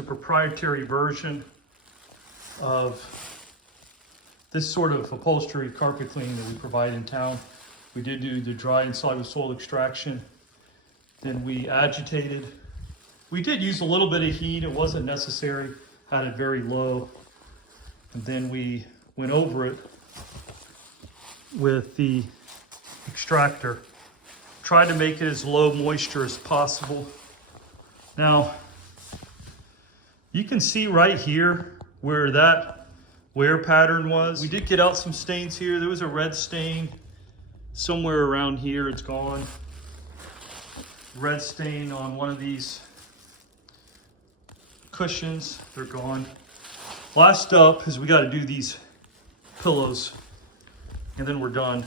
a proprietary version of this sort of upholstery carpet cleaning that we provide in town. We did do the dry and soluble soil extraction. Then we agitated. We did use a little bit of heat. It wasn't necessary. Had it very low. And then we went over it with the extractor. Tried to make it as low moisture as possible. Now, you can see right here where that wear pattern was. We did get out some stains here. There was a red stain somewhere around here. It's gone. Red stain on one of these cushions. They're gone. Last up is we got to do these pillows, and then we're done.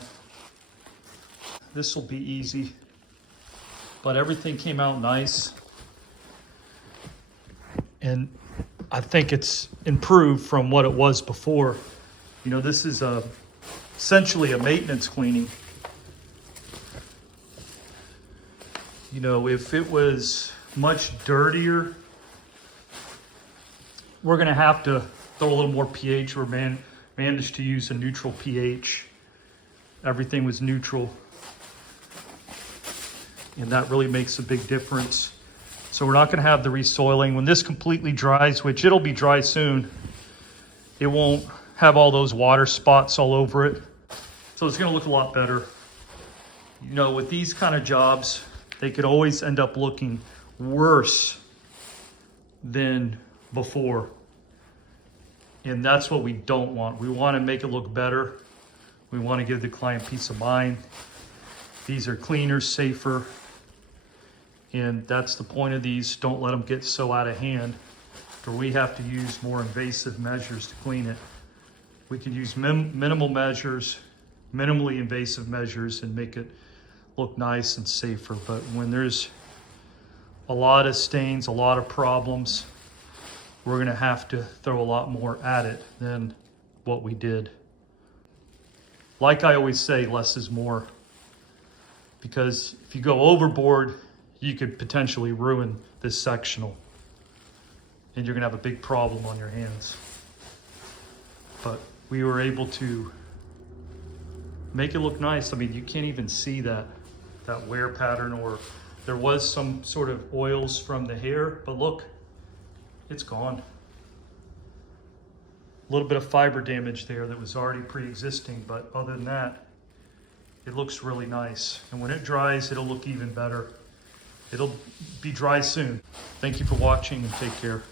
This will be easy, but everything came out nice. And I think it's improved from what it was before. You know, this is essentially a maintenance cleaning. You know, if it was much dirtier, we're gonna have to throw a little more pH. We're managed to use a neutral pH. Everything was neutral. And that really makes a big difference. So we're not gonna have the resoiling. When this completely dries, which it'll be dry soon, it won't have all those water spots all over it. So it's gonna look a lot better. You know, with these kind of jobs, they could always end up looking worse than before. And that's what we don't want. We want to make it look better. We want to give the client peace of mind. These are cleaner, safer. And that's the point of these. Don't let them get so out of hand where we have to use more invasive measures to clean it. We can use minimal measures, minimally invasive measures, and make it look nice and safer. But when there's a lot of stains, a lot of problems, we're gonna have to throw a lot more at it than what we did. Like I always say, less is more. Because if you go overboard, you could potentially ruin this sectional. And you're gonna have a big problem on your hands. But we were able to make it look nice. I mean, you can't even see that wear pattern, or there was some sort of oils from the hair, but look, it's gone. A little bit of fiber damage there that was already pre-existing, but other than that, it looks really nice. And when it dries, it'll look even better. It'll be dry soon. Thank you for watching, and take care.